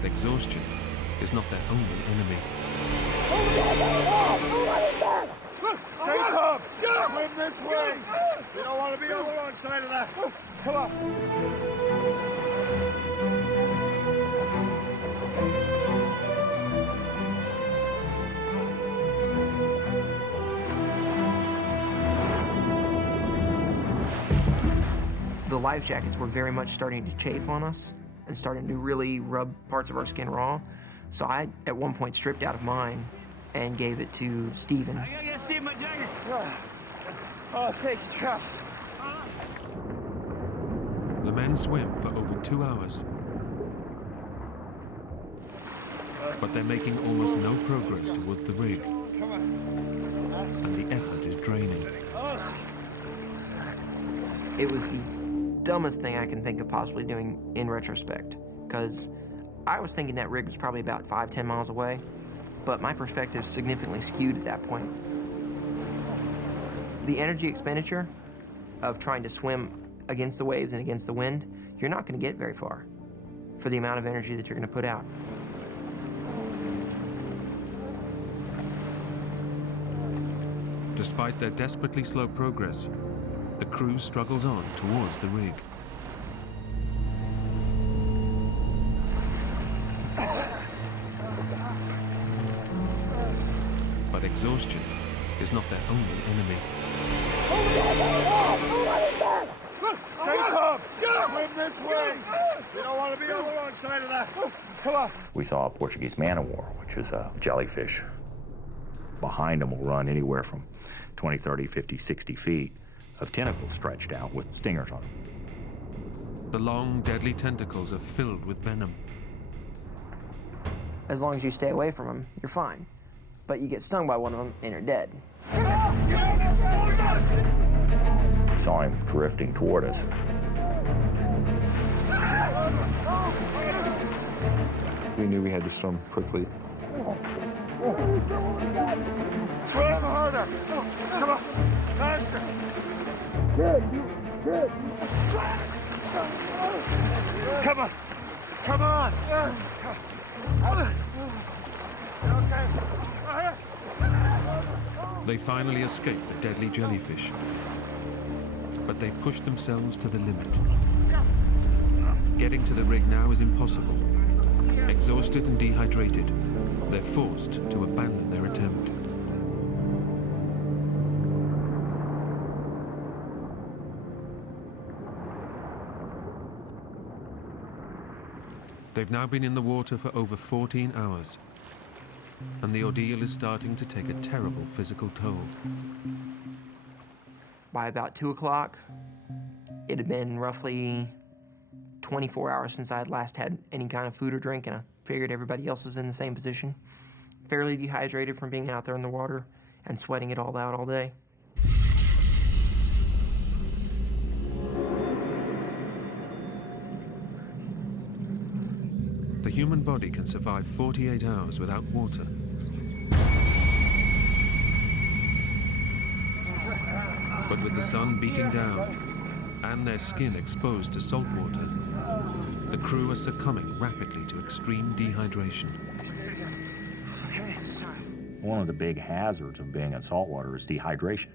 But exhaustion is not their only enemy. Stay calm! Swim this way! We don't want to be on the wrong side of that! Come on! The life jackets were very much starting to chafe on us and starting to really rub parts of our skin raw. So I, at one point, stripped out of mine and gave it to Steven. I gotta get Steve my jacket. Oh, thank you, Travis. The men swim for over 2 hours. But they're making almost no progress towards the rig. And the effort is draining. It was the dumbest thing I can think of possibly doing in retrospect, because I was thinking that rig was probably about 5-10 miles away, but my perspective significantly skewed at that point. The energy expenditure of trying to swim against the waves and against the wind, you're not going to get very far for the amount of energy that you're going to put out. Despite their desperately slow progress, the crew struggles on towards the rig. But exhaustion is not their only enemy. Stay calm! Swim this way! We don't want to be on the wrong side of that! Come on! We saw a Portuguese man-o-war, which is a jellyfish. Behind them will run anywhere from 20, 30, 50, 60 feet of tentacles stretched out with stingers on them. The long, deadly tentacles are filled with venom. As long as you stay away from them, you're fine. But you get stung by one of them and you're dead. We saw him drifting toward us. We knew we had to swim quickly. Swim harder! Come on! Faster! Good! Come on! Come on! Okay. They finally escape the deadly jellyfish. But they've pushed themselves to the limit. Getting to the rig now is impossible. Exhausted and dehydrated, they're forced to abandon their attempt. They've now been in the water for over 14 hours, and the ordeal is starting to take a terrible physical toll. By about 2 o'clock, it had been roughly 24 hours since I had last had any kind of food or drink, and I figured everybody else was in the same position. Fairly dehydrated from being out there in the water and sweating it all out all day. The human body can survive 48 hours without water. But with the sun beating down and their skin exposed to salt water, the crew are succumbing rapidly to extreme dehydration. One of the big hazards of being in saltwater is dehydration,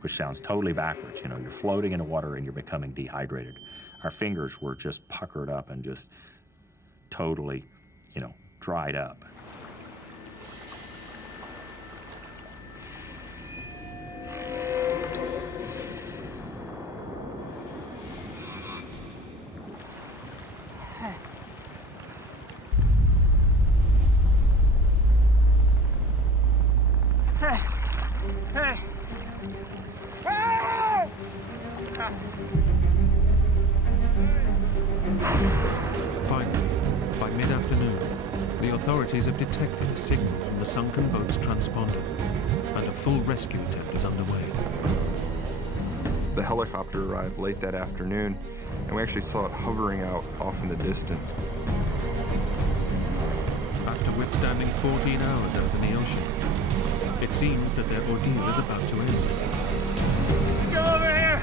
which sounds totally backwards. You know, you're floating in the water and you're becoming dehydrated. Our fingers were just puckered up and just totally, dried up. Hey! Finally, by mid-afternoon, the authorities have detected a signal from the sunken boat's transponder, and a full rescue attempt is underway. The helicopter arrived late that afternoon, and we actually saw it hovering out off in the distance. After withstanding 14 hours out in the ocean, it seems that their ordeal is about to end. Go over here!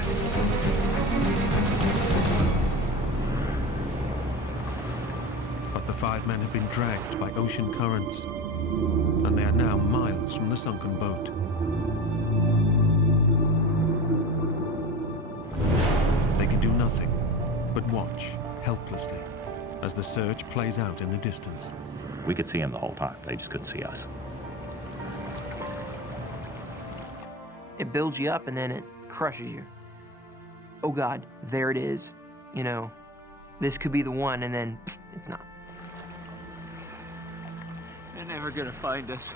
But the 5 men have been dragged by ocean currents, and they are now miles from the sunken boat. They can do nothing but watch helplessly as the search plays out in the distance. We could see them the whole time. They just couldn't see us. It builds you up and then it crushes you. Oh God, there it is. You know, this could be the one, and then it's not. They're never gonna find us.